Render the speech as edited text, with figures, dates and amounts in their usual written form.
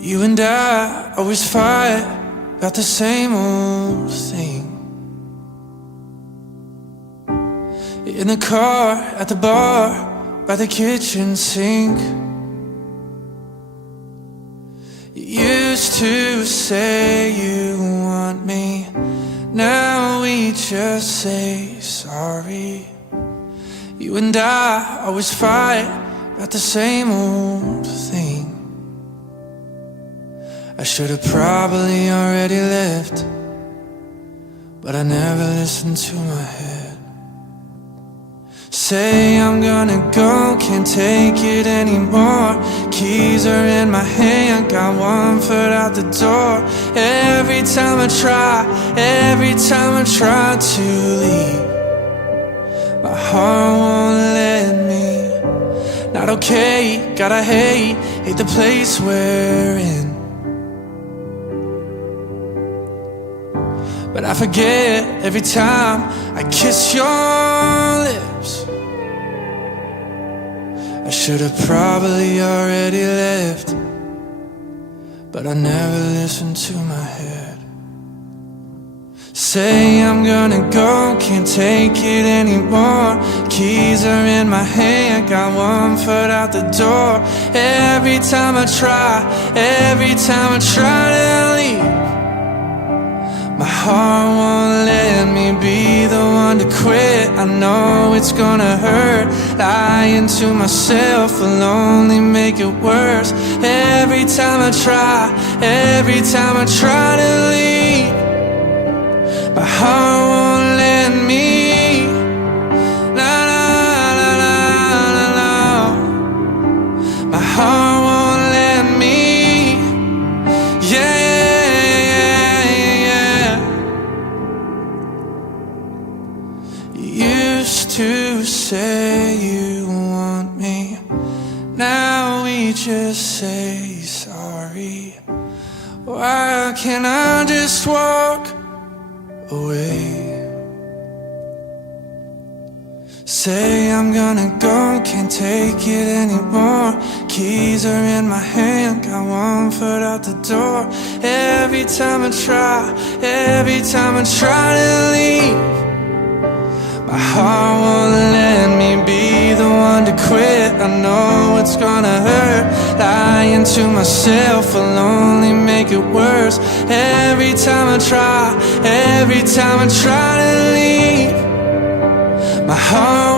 You and I always fight about the same old thing. In the car, at the bar, by the kitchen sink. You used to say you want me, now we just say sorry. You and I always fight about the same old thing. I should have probably already left, but I never listened to my head. Say I'm gonna go, can't take it anymore. Keys are in my hand, got one foot out the door. Every time I try to leave, my heart won't let me. Not okay, gotta hate the place we're in. But I forget every time I kiss your lips. I should have probably already left, but I never listened to my head. Say I'm gonna go, can't take it anymore. Keys are in my hand, got one foot out the door. Every time I try to leave, my heart won't let me be the one to quit. I know it's gonna hurt. Lying to myself will only make it worse. Every time I try to leave, my heart won't let me. No, no, no, no, no. My heart won't let me. Yeah. Used to say you want me, now we just say sorry. Why can't I just walk away? Say I'm gonna go, can't take it anymore. Keys are in my hand, got one foot out the door. Every time I try to leave, my heart won't let me be the one to quit. I know it's gonna hurt. Lying to myself will only make it worse. Every time I try to leave, my heart